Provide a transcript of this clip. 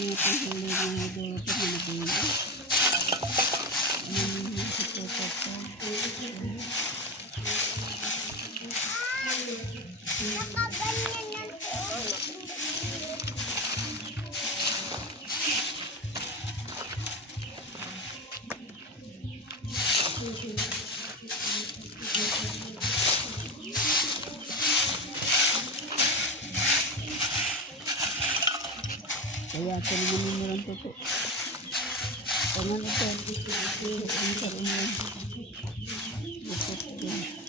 mga panghuli mga idol ito na nabili. Sa tutot ko. Kaya ito naman yung murang tuto. Taman ito. Ang karoon lang. Tutot ko.